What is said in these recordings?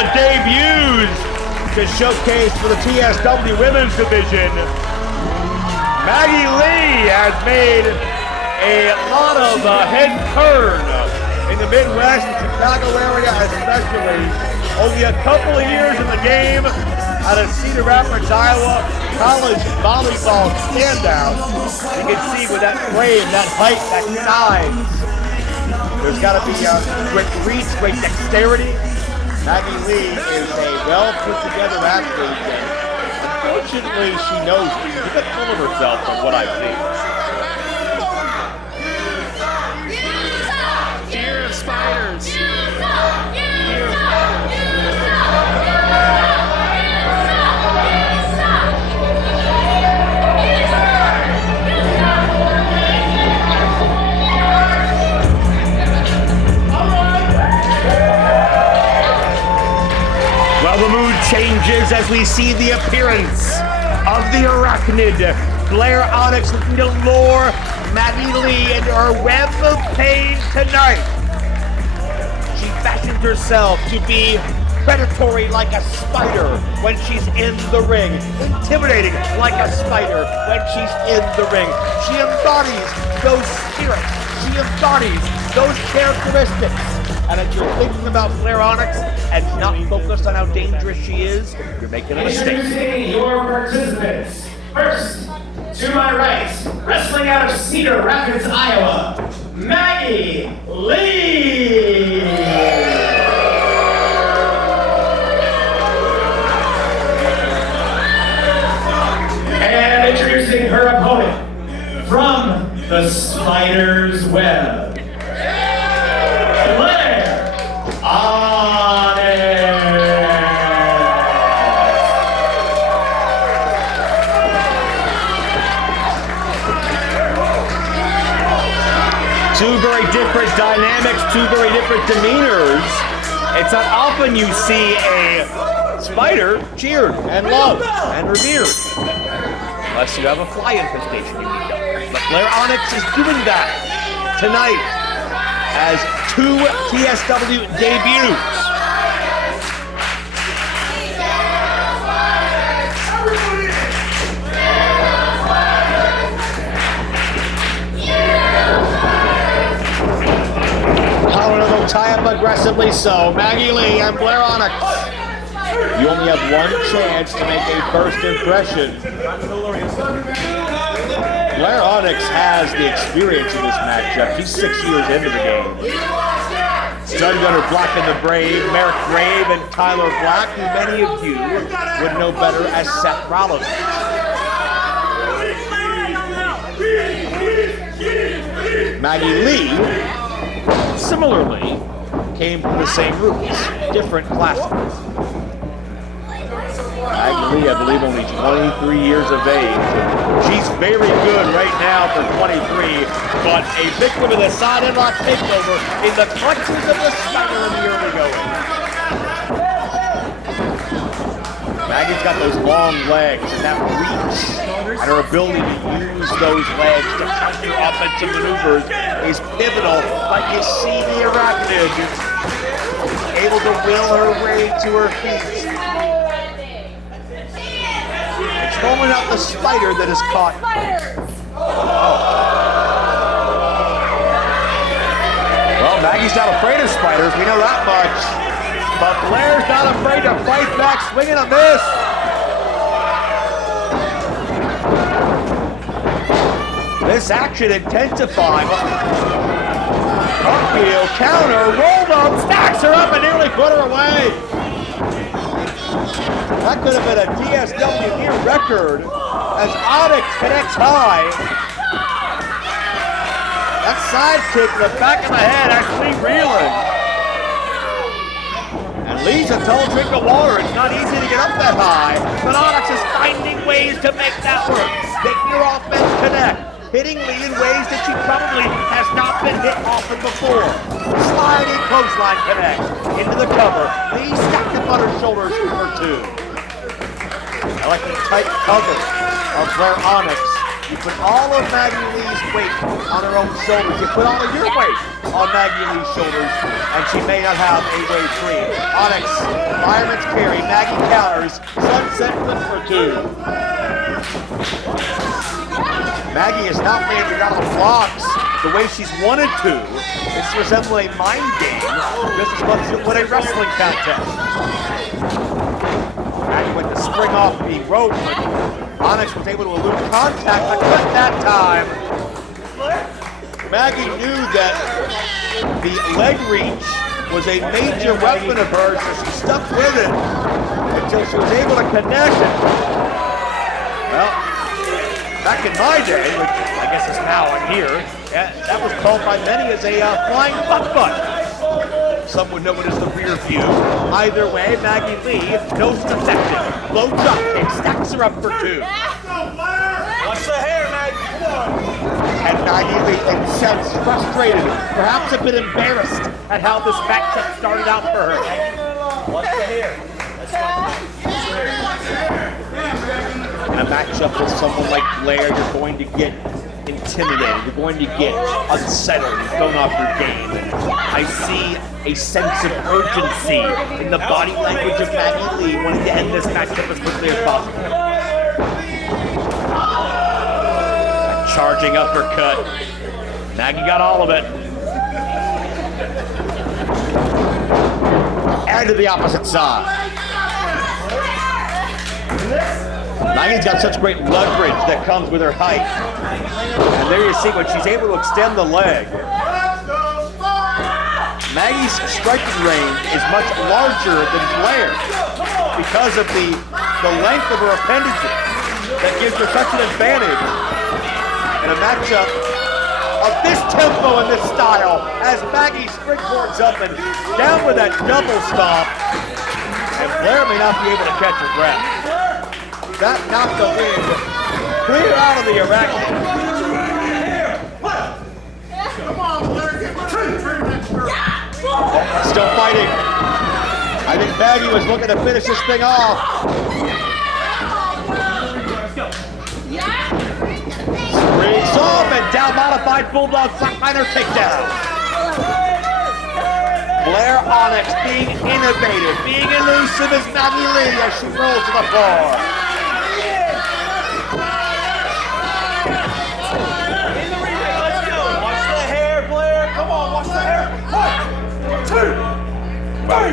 of debuts to showcase for the TSW Women's Division. Maggie Lee has made a lot of head turn in the Midwest, Chicago area especially. Only a couple of years in the game out of Cedar Rapids, Iowa, college volleyball standout. You can see with that frame, that height, that size, there's got to be great reach, great dexterity. Maggie Lee is a well-put-together athlete, and unfortunately, she knows it. She's got full of herself from what I've seen. Fear of spiders. Well, the mood changes as we see the appearance of the arachnid. Blair Onyx looking to lure Maggie Lee into her web of pain tonight. She fashions herself to be predatory like a spider when she's in the ring, intimidating like a spider when she's in the ring. She embodies those spirits. She embodies those characteristics. And if you're thinking about Blair Onyx and not focused on how dangerous she is, you're making a mistake. Introducing your participants. First, to my right, wrestling out of Cedar Rapids, Iowa, Maggie Lee. And introducing her opponent from the Spider's Web, Blair Onyx. Two very different dynamics, two very different demeanors. It's not often you see a spider cheered and loved and revered. Unless you have a fly infestation you need help. But Blair Onyx is doing that tonight as two TSW debuts. Will tie up aggressively so. Maggie Lee and Blair Onyx. You only have one chance to make a first impression. Blair Onyx has the experience in this matchup. She's 6 years into the game. Sun Gunner Black and the Brave, Merrick Brave and Tyler Black, who many of you would know better as Seth Rollins. Maggie Lee similarly came from the same roots, different classes. Maggie Lee, I believe, only 23 years of age. She's very good right now for 23, but a victim of the side headlock takeover in the clutches of the Spider in the early going. Maggie's got those long legs and that reach, and her ability to use those legs to counter offensive maneuvers is pivotal. But you see the arachnid able to will her way to her feet. It's normally not the spider that is caught. Well, Maggie's not afraid of spiders, we know that much. But Blair's not afraid to fight back, swinging a miss. This action intensifying. Cartwheel, counter, rolled up, stacks her up and nearly put her away. That could have been a TSW near record as Onyx connects high. That side kick in the back of the head actually reeling. Lee's a tall drink of water. It's not easy to get up that high, but Onyx is finding ways to make that work. Making her offense connect, hitting Lee in ways that she probably has not been hit often before. Sliding clothesline connect into the cover. Lee stacked up on her shoulders for two. I like the tight cover of Blair Onyx You put all of Maggie Lee's weight on her own shoulders. You put all of your weight on Maggie Lee's shoulders, and she may not have a way free. Onyx, fireman's carry. Maggie counters. Sunset flip for 2. Maggie has not landed out of blocks the way she's wanted to. It's resembling a mind game, just as much as it would a wrestling contest. Maggie went to spring off the rope, but Onyx was able to elude contact, but couldn't that time. Maggie knew that the leg reach was a major weapon of hers, so she stuck with it until she was able to connect it. Well, back in my day, which I guess is now and here, that was called by many as a flying butt. Some would know it as the rear view. Either way, Maggie Lee knows it's effective. Low drop kick, stacks her up for 2. Watch the hair, Maggie. Come on. And Maggie Lee, incensed, frustrated, perhaps a bit embarrassed at how this matchup started out for her. Watch the hair. That's In a matchup with someone like Blair, you're going to get intimidated. You're going to get unsettled and thrown off your game. And I see a sense of urgency in the body language of Maggie Lee wanting to end this matchup as quickly as possible. A charging uppercut. Maggie got all of it. And to the opposite side. Maggie's got such great leverage that comes with her height. And there you see when she's able to extend the leg. Maggie's striking range is much larger than Blair because of the length of her appendages that gives her such an advantage in a matchup of this tempo and this style as Maggie springboards up and down with that double stomp. And Blair may not be able to catch her breath. That knocked the wind clear out of the erection. Still fighting. I think Maggie was looking to finish this thing off. Springs off and down, modified bulldog flatliner takedown. Blair Onyx being innovative, being elusive as Maggie Lee as she rolls to the floor.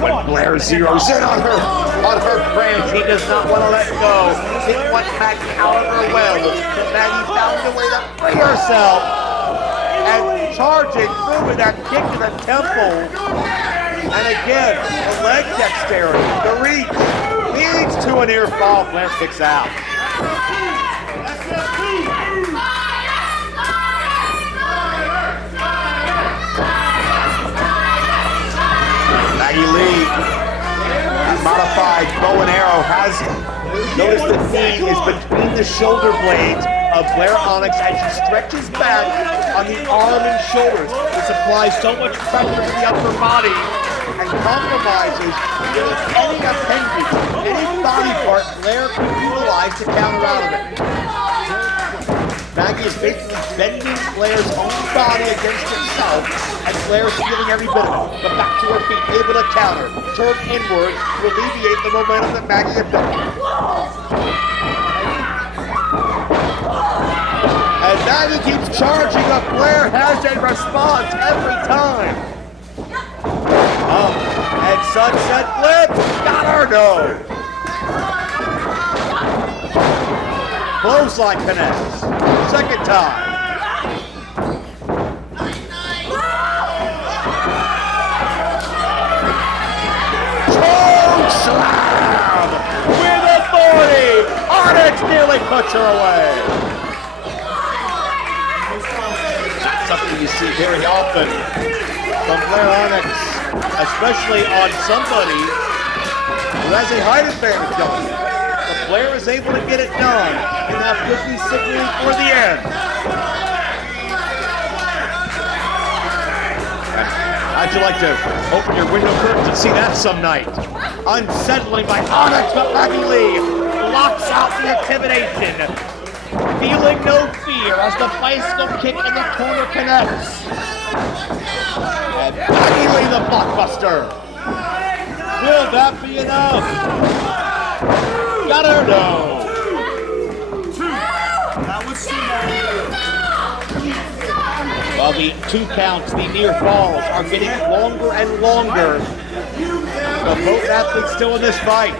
When Blair zeroes in on her branch, he does not want to let go. Didn't want Maggie out of her web, but Maggie found a way to free herself and charging through with that kick to the temple. And again, the leg dexterity, the reach, leads to a near fall. Blair kicks out. Maggie Lee, modified bow and arrow, has noticed the knee is between the shoulder blades of Blair Onyx as she stretches back on the arm and shoulders. This applies so much pressure to the upper body and compromises any appendage, any body part Blair can utilize to counter out of it. Maggie is basically bending Blair's own body against itself, and Blair's feeling every bit of it. But back to her feet, able to counter, turn inward to alleviate the momentum that Maggie had built. As Maggie keeps charging up, Blair has a response every time. Up and sunset flip, got her no. Clothesline connects. Second time. Choke slam with authority. Onyx nearly puts her away. Something you see very often from Blair Onyx, especially on somebody who has a height advantage going. But Blair is able to get it done and have quickly signaling for the end. How'd you like to open your window curtains and see that some night? Unsettling by Onyx, but Maggie Lee blocks out the intimidation. feeling no fear as the bicycle kick in the corner connects. And Maggie Lee, the blockbuster. Will that be enough? Got her, no. That was too Well, the 2 counts, the near falls, are getting longer and longer. The both athletes still in this fight.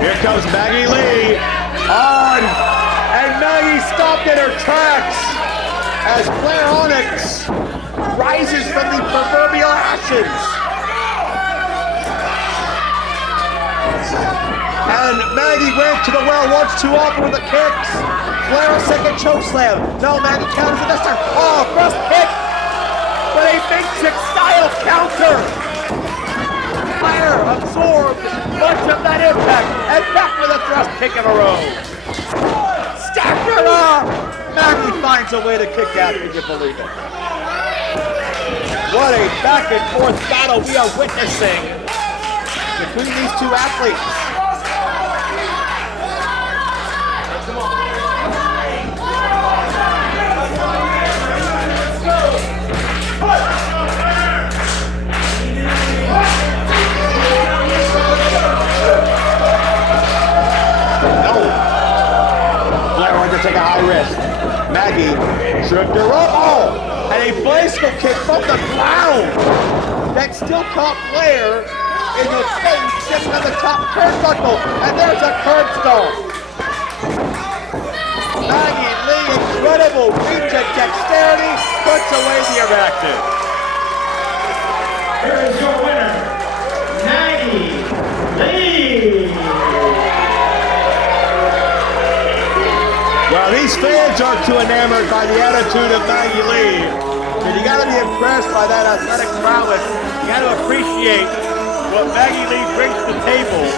Here comes Maggie Lee on, and Maggie stopped in her tracks as Blair Onyx rises from the proverbial ashes. And Maggie went to the well once too often with the kicks. Blair a second choke slam. No, Maggie counters with this time. Oh, thrust kick, but a big six style counter. Blair absorbed much of that impact and back with a thrust kick in a row. Stack her up. Maggie finds a way to kick out. Can you believe it? What a back and forth battle we are witnessing between these two athletes. Take a high risk. Maggie tripped her up. Oh, and a bicycle kick from the ground that still caught Blair in the face, sitting on the top turnbuckle. And there's a curb stomp. Maggie Lee, incredible reach and dexterity, puts away the arachnid. Here is your winner, Maggie Lee. Well, these fans are too enamored by the attitude of Maggie Lee. So you got to be impressed by that athletic prowess. You got to appreciate what Maggie Lee brings to the table.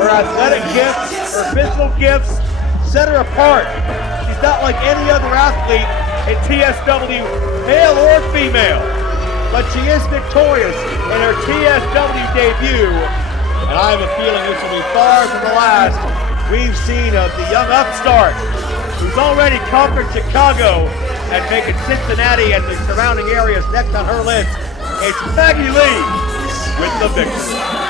Her athletic gifts, her physical gifts set her apart. She's not like any other athlete in TSW, male or female. But she is victorious in her TSW debut. And I have a feeling this will be far from the last we've seen of the young upstart who's already conquered Chicago and making Cincinnati and the surrounding areas next on her list. It's Maggie Lee with the victory.